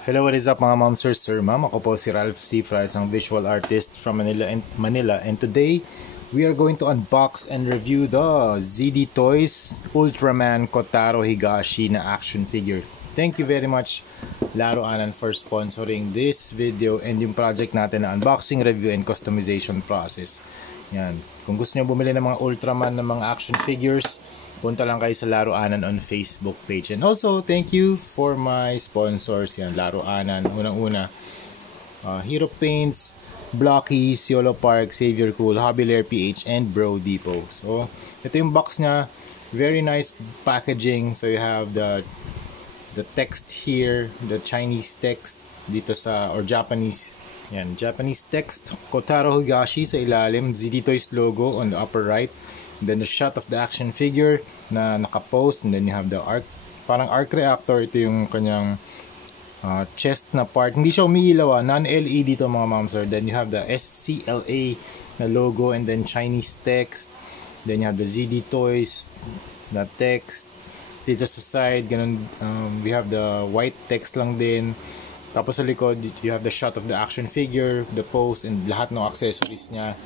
Hello, what is up mga ma'am, sir, ma'am? Ako po si Ralph C. Fry, isang visual artist from Manila. And today, we are going to unbox and review the ZD Toys Ultraman Kotaro Higashi na action figure. Thank you very much, Laro Anan, for sponsoring this video and yung project natin na unboxing, review, and customization process. Yan. Kung gusto nyo bumili ng mga Ultraman na mga action figures, punta lang kayo sa Laro Anan on Facebook page. And also, thank you for my sponsors. Yan, Laro Anan. Unang-una, Hero Paints, Blockies, Yolo Park, Savior Cool, Hobby Lair PH, and Bro Depot. So, ito yung box niya. Very nice packaging. So, you have the text here, the Chinese text dito sa, or Japanese. Yan, Japanese text. Kotaro Higashi sa ilalim. ZD Toys logo on the upper right. And then the shot of the action figure na nakapost, and then you have the arc, parang arc reactor. Ito yung kanyang chest na part. Hindi siya umiilaw, non-LED to mga ma'am sir. Then you have the SCLA na logo, and then Chinese text. Then you have the ZD Toys na text. Dito sa side, ganun, we have the white text lang din. Tapos sa likod, you have the shot of the action figure, the pose, and lahat ng accessories niya.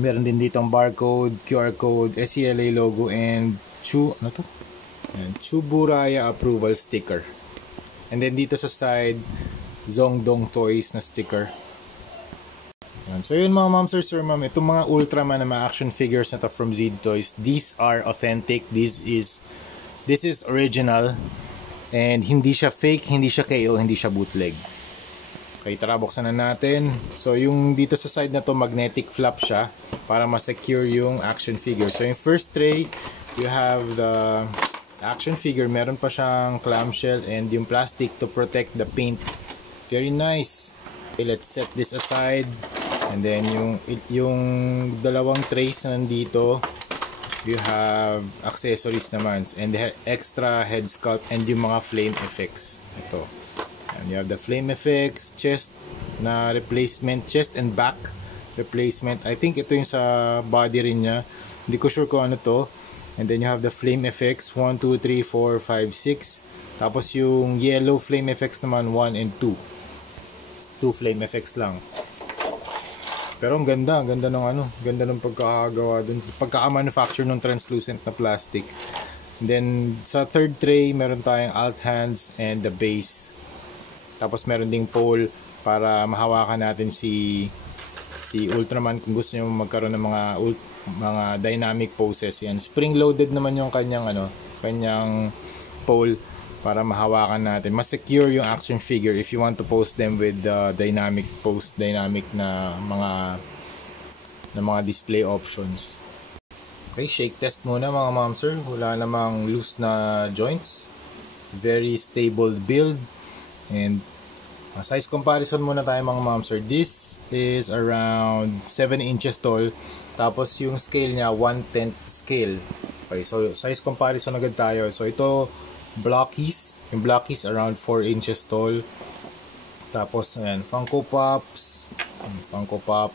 Meron din dito ang barcode, QR code, SCLA logo, and Chuburaya approval sticker. And then dito sa side, Zongdong Toys na sticker. Yan. So yun mga ma'am, sir, ma'am, itong mga Ultraman na mga action figures na to from ZD Toys, these are authentic. This is original, and hindi siya fake, hindi siya KO, hindi siya bootleg. Okay, tara, buksan na natin. So, yung dito sa side na to, magnetic flap siya para ma-secure yung action figure. So, yung first tray, you have the action figure. Meron pa siyang clamshell and yung plastic to protect the paint. Very nice. Okay, let's set this aside. And then, yung dalawang trays na nandito, you have accessories naman. And the extra head sculpt and yung mga flame effects. Ito. And you have the flame effects, chest na replacement, chest and back replacement. I think ito yung sa body rin niya. Hindi ko sure kung ano to. And then you have the flame effects, 1, 2, 3, 4, 5, 6. Tapos yung yellow flame effects naman, 1 and 2. 2 flame effects lang. Pero ang ganda ng pagkakagawa dun. Pagka-manufacture ng translucent na plastic. And then sa third tray, meron tayong alt hands and the base. Tapos meron ding pole para mahawakan natin si Ultraman kung gusto niyo magkaroon ng mga dynamic poses. Yan, spring loaded naman yung kanyang pole para mahawakan natin. Mas secure yung action figure if you want to pose them with dynamic na mga display options. Okay, shake test muna mga ma'am sir. Wala namang loose na joints. Very stable build. And size comparison muna tayo mga ma'am sir. This is around 7 inches tall. Tapos yung scale niya 1/10 scale. Okay, so size comparison agad tayo. So ito Blockies. Yung Blockies around 4 inches tall. Tapos ayan, Funko Pops. Funko Pop.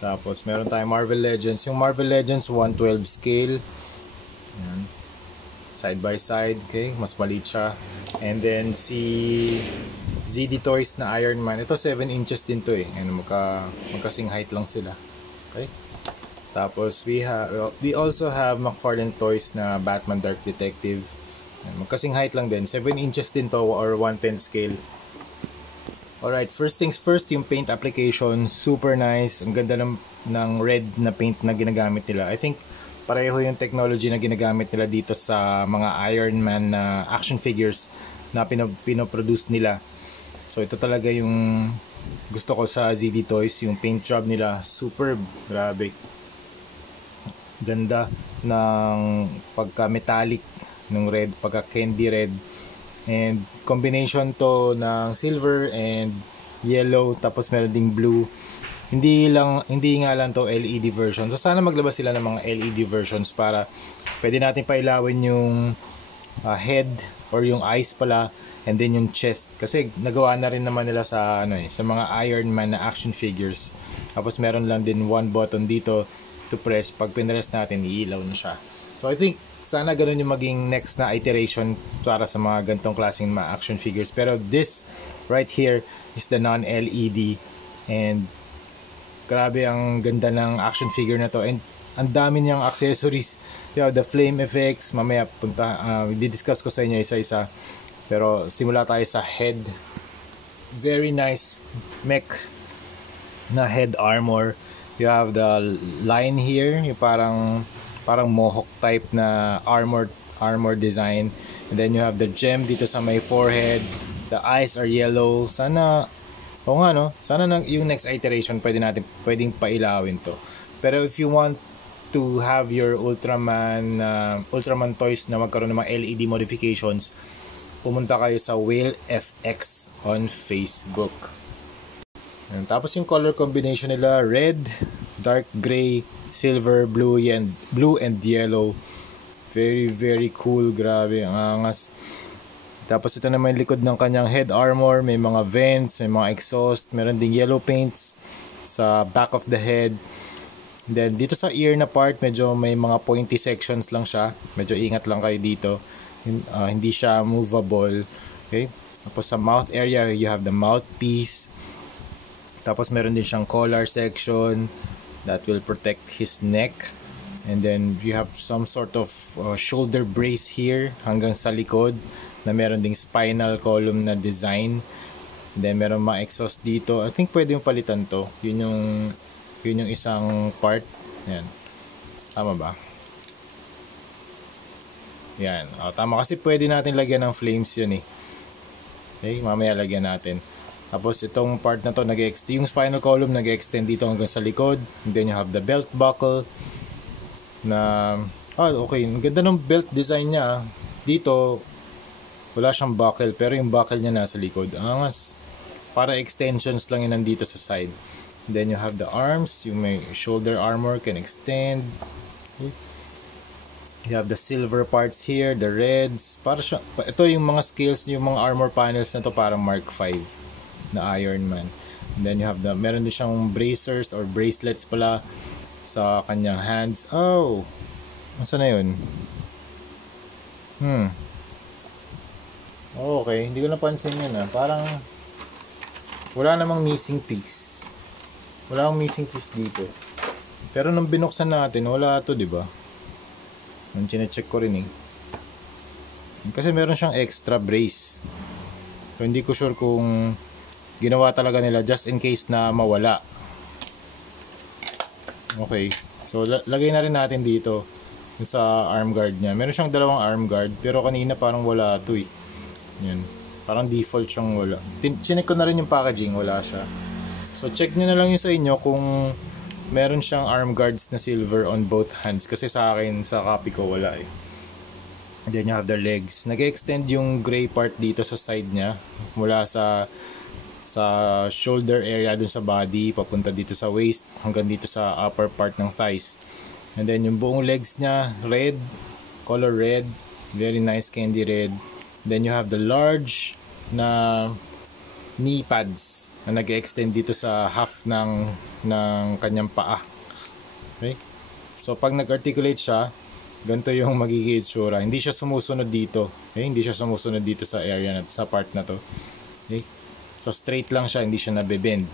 Tapos meron tayong Marvel Legends. Yung Marvel Legends 1/12 scale. Ayan. Side by side, okay, mas maliit siya. And then si ZD Toys na Iron Man, ito 7 inches din to eh. Ano, magkasing height lang sila. Okay? Tapos we also have McFarlane Toys na Batman Dark Detective. Magkasing height lang din, 7 inches din to or 1/10 scale. Alright, first things first, yung paint application, super nice. Ang ganda ng red na paint na ginagamit nila. I think pareho yung technology na ginagamit nila dito sa mga Iron Man na action figures na pinoproduce nila. So ito talaga yung gusto ko sa ZD Toys, yung paint job nila, superb, grabe. Ganda ng pagka metallic ng red, pagka candy red. And combination to ng silver and yellow, tapos meron ding blue. Hindi nga lang to LED version. So sana maglabas sila ng mga LED versions para pwede natin pailawin yung head or yung eyes pala, and then yung chest kasi nagawa na rin naman nila sa sa mga Iron Man na action figures. Tapos meron lang din one button dito to press. Pag pinress natin, iilaw na siya. So I think sana ganun yung maging next na iteration para sa mga gantong klaseng mga action figures. Pero this right here is the non-LED, and grabe ang ganda ng action figure na to, and ang dami niyang accessories. You have the flame effects, mamaya di-discuss ko sa inyo isa-isa, pero simula tayo sa head. Very nice mech na head armor. You have the line here, yung parang mohawk type na armor design, and then you have the gem dito sa may forehead. The eyes are yellow. Sana sana yung next iteration pwedeng pailawin to. Pero if you want to have your Ultraman toys na magkaroon ng mga LED modifications, pumunta kayo sa Whale FX on Facebook. And tapos yung color combination nila, red, dark gray, silver, blue and yellow. Very, very cool. Grabe, ang angas. Tapos ito naman yung likod ng kanyang head armor. May mga vents, may mga exhaust. Meron ding yellow paints sa back of the head. Then dito sa ear na part, medyo may mga pointy sections lang siya. Medyo ingat lang kayo dito. Hindi siya movable. Okay? Tapos sa mouth area, you have the mouthpiece. Tapos meron din siyang collar section that will protect his neck. And then you have some sort of shoulder brace here hanggang sa likod, na meron ding spinal column na design. And then meron mga exhaust dito. I think pwede yung palitan to. Yun yung isang part. Yan. Tama ba? Yan. Tama, kasi pwede natin lagyan ng flames yun eh. Okay, mamaya lagyan natin. Tapos itong part na to, yung spinal column nag-extend dito hanggang sa likod. And then you have the belt buckle na okay, ang ganda ng belt design niya. Dito wala siyang buckle, pero yung buckle niya nasa likod. Angas. Para extensions lang yun nandito sa side. And then you have the arms, yung may shoulder armor can extend. You have the silver parts here, the reds. Ito yung mga scales, yung mga armor panels na to, parang Mark V na Iron Man. And then you have meron din siyang bracers or bracelets pala sa kanyang hands. Oh, nasa na yun? Okay, hindi ko napansin yun Parang wala namang missing piece. Wala akong missing piece dito. Pero nung binuksan natin, wala to, di ba? Nung chinecheck ko rin kasi meron siyang extra brace. So hindi ko sure kung ginawa talaga nila just in case na mawala. Okay. So lagay na rin natin dito sa arm guard niya. Meron siyang dalawang arm guard, pero kanina parang wala to Yan. Parang default siyang wala. Chinek ko na rin yung packaging, wala siya. So check nyo na lang yung sa inyo kung meron siyang arm guards na silver on both hands, kasi sa akin, sa copy ko, wala And then you have the legs. Nag-extend yung gray part dito sa side niya, mula sa shoulder area dun sa body, papunta dito sa waist, hanggang dito sa upper part ng thighs. And then yung buong legs niya, red, color red, very nice candy red. Then you have the large na knee pads na nag-extend dito sa half ng kanyang paa. Okay? So pag nag-articulate siya, ganito yung magiging itsura. Hindi siya sumusunod dito. Okay? Hindi siya sumusunod dito sa area na sa part na to. Okay? So straight lang siya, hindi siya nabe-bend.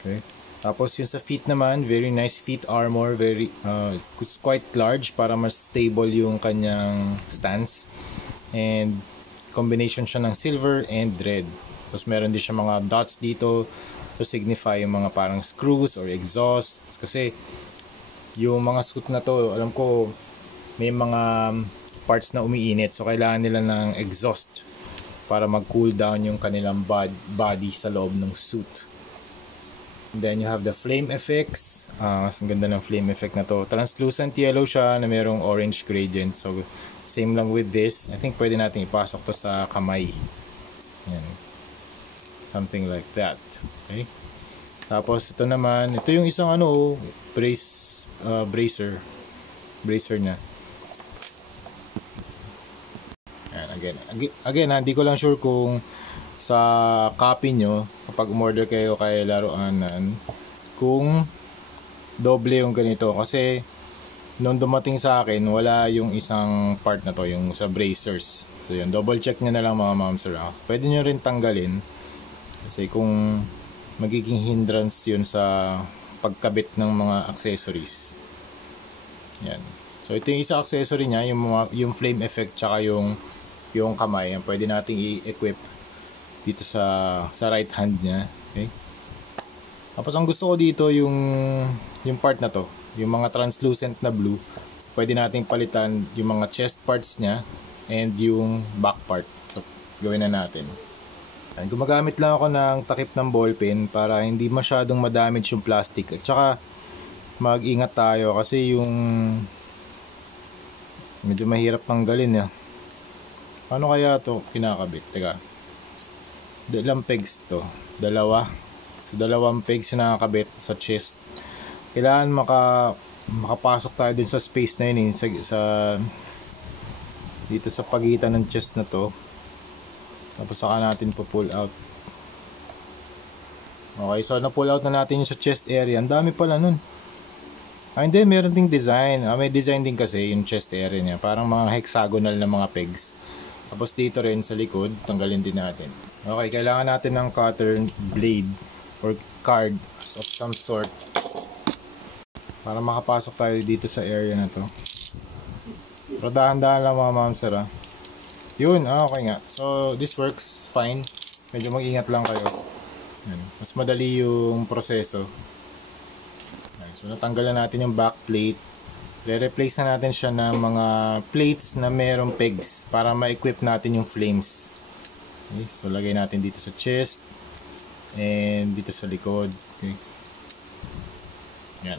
Okay? Tapos yung sa feet naman, very nice feet armor, it's quite large para mas stable yung kanyang stance. And combination siya ng silver and red. Tapos meron din siya mga dots dito to signify yung mga parang screws or exhaust. Kasi yung mga suit na to, alam ko may mga parts na umiinit, so kailangan nila ng exhaust para mag-cool down yung kanilang body sa loob ng suit. And then you have the flame effects. Ang ganda ng flame effect na to. Translucent yellow siya na merong orange gradient. So same lang with this. I think pwede natin ipasok to sa kamay. Yan. Something like that. Okay. Tapos ito naman, ito yung isang bracer niya. Yan, again, hindi ko lang sure kung sa copy nyo, kapag umorder kayo kay Laruanan, kung doble yung ganito, kasi nung dumating sa akin, wala yung isang part na to, yung sa bracers. So yun, double check nyo na lang mga ma'am sir. Pwede nyo rin tanggalin kasi kung magiging hindrance yun sa pagkabit ng mga accessories. Yan. So ito yung isa accessory niya, yung flame effect tsaka yung kamay. Yan, pwede nating i-equip dito sa right hand niya. Okay? Tapos ang gusto ko dito yung part na to, yung mga translucent na blue. Pwede nating palitan yung mga chest parts niya and yung back part. So gawin na natin. And gumagamit lang ako ng takip ng ballpen para hindi masyadong madamage yung plastic. At saka mag-ingat tayo kasi yung medyo mahirap tanggalin ya. Paano kaya to kinakabit? Teka. Ilang pegs to? Dalawa. So dalawang pegs na nakakabit sa chest. Kailangan makapasok tayo dun sa space na yun sa dito sa pagitan ng chest na to. Tapos saka natin pull out. Okay, so na-pull out na natin yung sa chest area. Ang dami pala nun. Hindi, meron ding design. May design din kasi yung chest area niya. Parang mga hexagonal na mga pegs. Tapos dito rin sa likod, tanggalin din natin. Okay, kailangan natin ng cutter blade or card of some sort para makapasok tayo dito sa area na to. Pero dahan-dahan lang mga ma'am sir. Yun, okay nga. So, this works fine. Medyo mag-ingat lang kayo. Yan. Mas madali yung proseso. Yan. So, natanggalan natin yung back plate. Re-replace na natin siya ng mga plates na merong pegs para ma-equip natin yung flames. Okay. So, lagay natin dito sa chest and dito sa likod. Okay. Yan.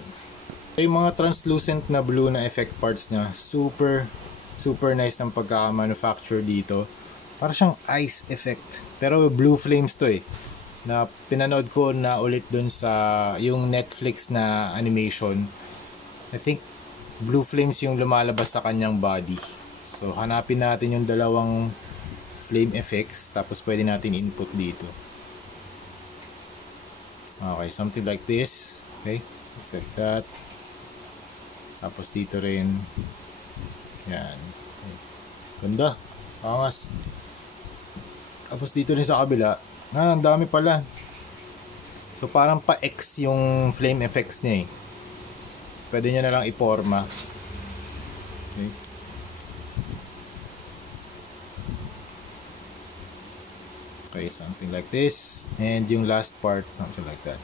So, yung mga translucent na blue na effect parts niya, super nice ng pagka-manufacture dito. Para siyang ice effect. Pero blue flames to eh. Na pinanood ko na ulit dun sa yung Netflix na animation. I think blue flames yung lumalabas sa kanyang body. So hanapin natin yung dalawang flame effects. Tapos pwede natin input dito. Okay, something like this. Okay, like that. Tapos dito rin. Yan. Ganda. Angas. Tapos dito rin sa kabila. Ang dami pala. So parang pa-X yung flame effects niya eh. Pwede nyo na lang iporma. Okay. Okay, something like this. And yung last part, something like that.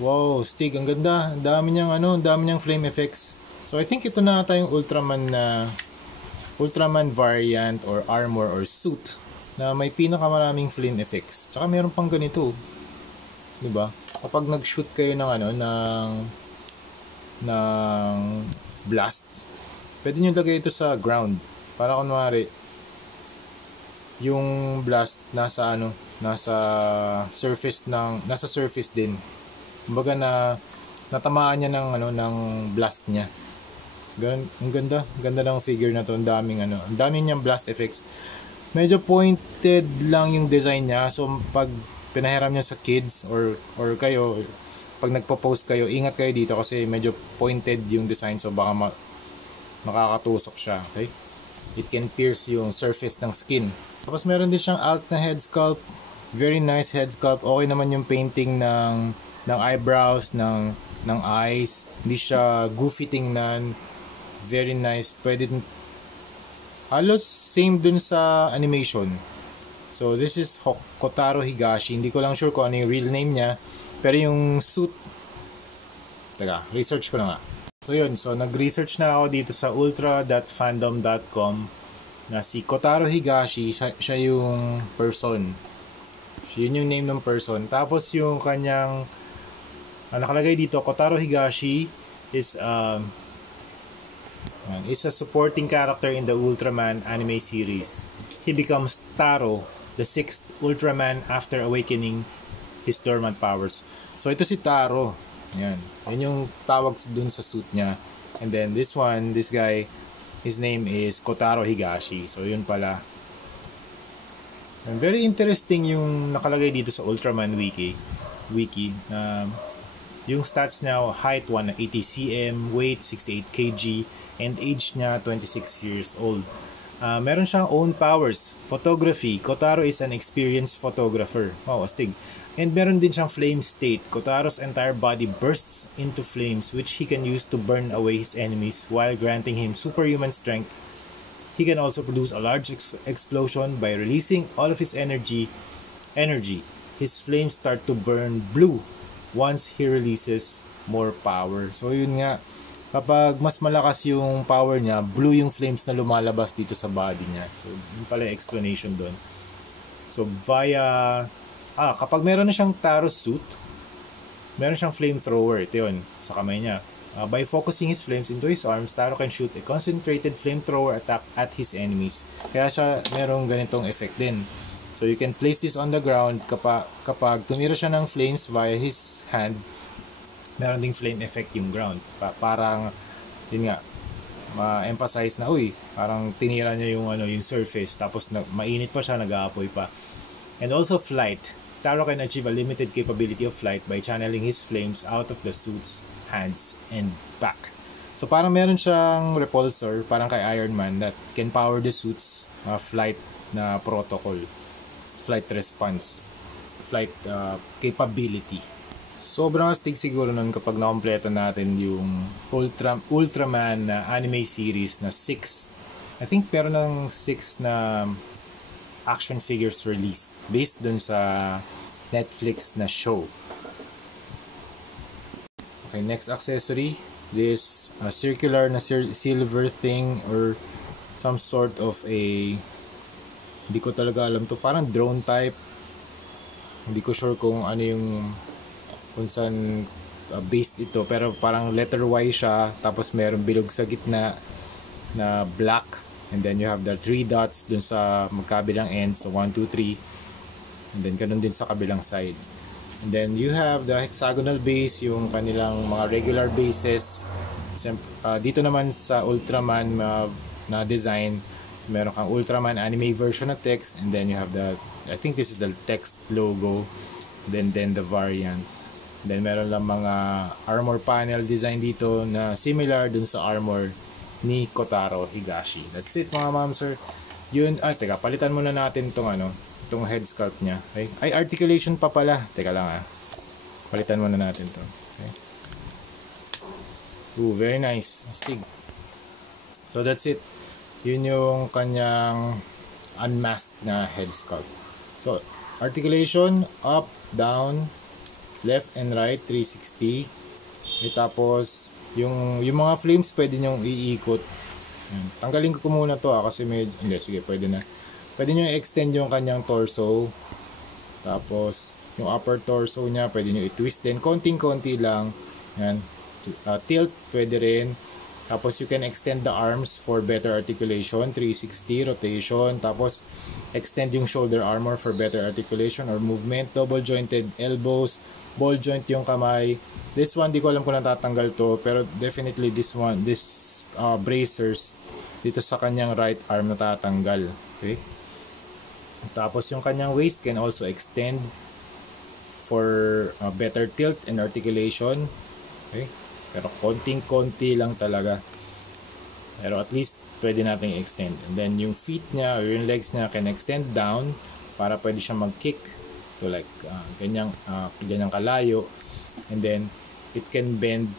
Wow, Stig, ang ganda. Ang dami niyang ang dami niyang flame effects. So I think ito na ata yung Ultraman variant or armor or suit na may pinakamaraming flame effects. Tsaka meron pang ganito. 'Di ba? Kapag nag-shoot kayo ng ng blast, pwede niyo lagay ito sa ground para kunwari yung blast nasa surface din. Kumbaga natamaan niya ng blast niya. Ang ganda ng figure na to. Ang daming niyang blast effects. Medyo pointed lang yung design niya. So pag pinahiram niya sa kids or kayo, pag nagpo-post kayo, ingat kayo dito kasi medyo pointed yung design. So baka makakatusok siya. Okay? It can pierce yung surface ng skin. Tapos meron din siyang alt na head sculpt. Very nice head sculpt. Okay naman yung painting ng eyebrows, ng eyes. Hindi siya goofy tingnan. Very nice. Pwede halos same dun sa animation. So this is Kotaro Higashi. Hindi ko lang sure kung ano yung real name niya. Pero yung suit, research ko na nga. So yun, so nag-research na ako dito sa ultra.fandom.com na si Kotaro Higashi, siya yung person. Yun yung name ng person. Tapos yung kanyang nakalagay dito, Kotaro Higashi is a supporting character in the Ultraman anime series. He becomes Taro, the 6th Ultraman after awakening his dormant powers. So ito si Taro. Yan. Yan yung tawag dun sa suit niya. And then this guy, his name is Kotaro Higashi. So yun pala. And very interesting yung nakalagay dito sa Ultraman wiki. Yung stats niya, height 180 cm, weight 68 kg, and age niya 26 years old. Meron siyang own powers. Photography. Kotaro is an experienced photographer. Wow, astig. And meron din siyang flame state. Kotaro's entire body bursts into flames which he can use to burn away his enemies while granting him superhuman strength. He can also produce a large explosion by releasing all of his energy. His flames start to burn blue once he releases more power. So yun nga, kapag mas malakas yung power niya, blue yung flames na lumalabas dito sa body niya. So, yun pala yung explanation doon. So, kapag meron na siyang Taro suit, meron siyang flamethrower. Ito yun, sa kamay niya. By focusing his flames into his arms, Taro can shoot a concentrated flamethrower attack at his enemies. Kaya siya merong ganitong effect din. So, you can place this on the ground kapag tumira siya ng flames via his hand, meron ding flame effect yung ground. Parang, yun nga, ma-emphasize na, parang tinira niya yung, yung surface, tapos mainit pa siya, nag-aapoy pa. And also flight. Taro can achieve a limited capability of flight by channeling his flames out of the suit's hands and back. So parang meron siyang repulsor, parang kay Iron Man, that can power the suit's flight na protocol. Flight response. Flight capability. Sobrang astig siguro nun kapag nakompleto natin yung Ultraman na anime series na 6. I think pero ng 6 na action figures released based dun sa Netflix na show. Okay, next accessory. This circular na silver thing or some sort of a, hindi ko talaga alam to, parang drone type. Hindi ko sure kung ano yung kung saan based ito, pero parang letter Y siya, tapos meron bilog sa gitna na black, and then you have the 3 dots dun sa magkabilang ends, so 1, 2, 3, and then ganun din sa kabilang side. And then you have the hexagonal base, yung kanilang mga regular bases. Dito naman sa Ultraman na design, meron kang Ultraman anime version na text, and then you have the, I think this is the text logo, then the variant. Then meron lang mga armor panel design dito na similar dun sa armor ni Kotaro Higashi. That's it mga ma'am sir. Yun, teka, palitan muna natin itong head sculpt niya. Okay? Ay, articulation pa pala. Teka lang palitan muna natin to. Okay? Ooh, very nice. Astig. So that's it. Yun yung kanyang unmasked na head sculpt. So, articulation, up, down, left and right 360. Tapos yung mga flames pwede nyo iikot. Tanggalin ko muna to kasi hindi, sige, pwede na. Pwede nyo i-extend yung kanyang torso. Tapos yung upper torso niya pwede nyo i-twist din, konting-konti lang. Yan. Tilt pwede rin. Tapos you can extend the arms for better articulation, 360 rotation. Tapos extend yung shoulder armor for better articulation or movement. Double jointed elbows, ball joint yung kamay. This one, di ko alam kung natatanggal to, pero definitely this bracers dito sa kanyang right arm natatanggal. Okay? Tapos yung kanyang waist can also extend for better tilt and articulation. Okay? Pero konting-konti lang talaga. Pero at least pwede natin i-extend. And then yung feet niya or yung legs niya can extend down para pwede siya mag-kick. So like ganyang kalayo. And then it can bend.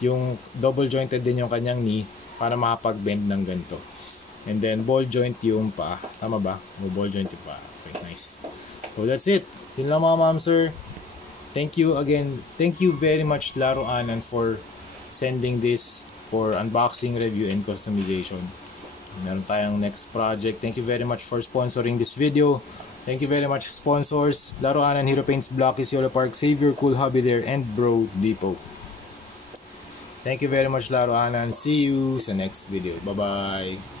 Yung double jointed din yung kanyang knee para makapag-bend ng ganito. And then ball joint yung paa. Tama ba? O ball joint yung paa. Okay, nice. So that's it. Yun lang mga ma'am sir. Thank you again. Thank you very much Laro Anan for sending this for unboxing, review, and customization. Meron tayong next project. Thank you very much for sponsoring this video. Thank you very much sponsors. Laro Anan, Hero Paints, Blockies, Yolo Park, Savior, Cool Hobby there, and Bro Depot. Thank you very much Laro Anan. See you sa next video. Bye-bye.